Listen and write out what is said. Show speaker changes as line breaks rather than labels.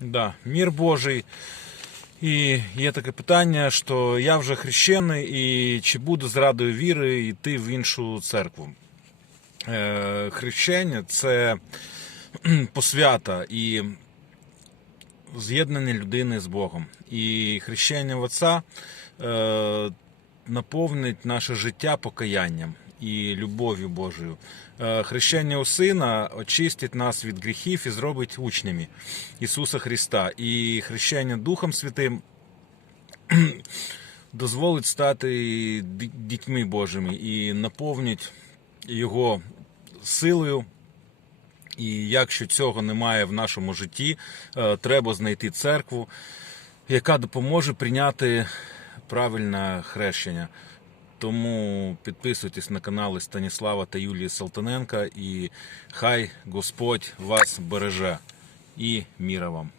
Да, мір Божий. І є таке питання, що я вже хрещений, і чи буду зрадою віри йти в іншу церкву. Е, хрещення це посвята і з'єднання людини з Богом. І хрещення в Отця е, наповнить наше життя покаянням і любов'ю Божою. Е, Хрещення у Сина очистить нас від гріхів і зробить учнями Ісуса Христа. І хрещення Духом Святим дозволить стати дітьми Божими і наповнить Його силою. І якщо цього немає в нашому житті, е, треба знайти церкву, яка допоможе прийняти правильне хрещення. Тому підписуйтесь на канали Станіслава та Юлії Салтаненка і хай Господь вас береже і міра вам.